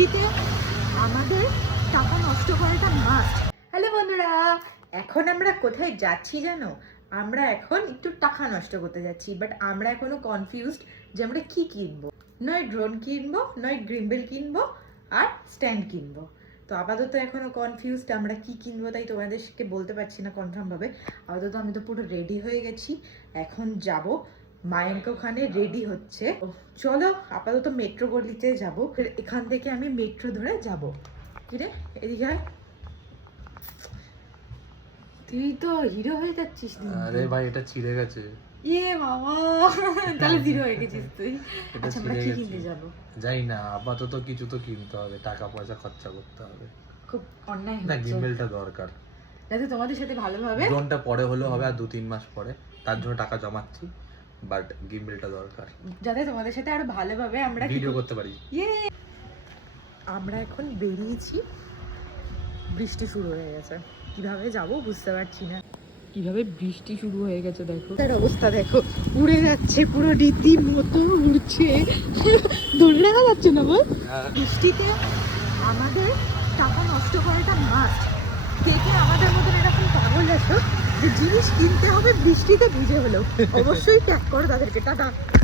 বৃষ্টিতে আমাদের টাকা নষ্ট করাটা মাস্ট। হ্যালো বন্ধুরা, এখন আমরা কোথায় যাচ্ছি জানো? আমরা এখন একটু টাকা নষ্ট করতে যাচ্ছি, বাট আমরা এখনো কনফিউজড যে আমরা কি কিনবো। নয় ড্রোন কিনবো, নয় গ্রিম্বেল কিনবো, আর স্ট্যান্ড কিনবো। তো আপাতত এখনো কনফিউজড আমরা কি কিনবো, তাই তোমাদেরকে বলতে পারছি না কনফার্ম ভাবে। আপাতত আমি তো পুরো রেডি হয়ে গেছি, এখন যাব। মায়াঙ্ক ওখানে রেডি হচ্ছে। চলো আপাতত মেট্রো গলিতে যাব, এখান থেকে আমি মেট্রো ধরে যাব। কিরে এদিকে আয়। তুই তো হিরো হয়ে যাচ্ছিস। আরে ভাই এটা ছিঁড়ে গেছে। ইয়ে মামা, তাহলে হিরো হয়ে গেছিস তুই। আচ্ছা আমরা কি কিনতে যাব? যাই না, আপাতত কিছু তো কিনতে হবে, টাকা পয়সা খরচা করতে হবে। খুব অন্যায় না, হচ্ছে। গিম্বেলটা দরকার। যাতে তোমাদের সাথে ভালোভাবে ড্রোনটা পরে হলেও হবে, আর 2-3 মাস পরে, তার জন্য টাকা জমাচ্ছি, বাট গিম্বেলটা দরকার, যাতে তোমাদের সাথে আরো ভালোভাবে আমরা ভিডিও করতে পারি। ইয়ে আমরা এখন বেরিয়েছি, বৃষ্টি শুরু হয়ে গেছে। কিভাবে যাব বুঝতে পারছি না। কিভাবে বৃষ্টি শুরু হয়ে গেছে দেখো, তার অবস্থা দেখো, উড়ে যাচ্ছে পুরো রীতিমতো উড়ছে। ধরে রাখা যাচ্ছে না বল। বৃষ্টিতে আমাদের টাকা নষ্ট করাটা মাস্ট। কে কে আমাদের মতন এরকম পাগল আছো যে জিনিস কিনতে হবে বৃষ্টিতে ভিজে হলেও, অবশ্যই ট্যাগ করো তাদেরকে। টাটা।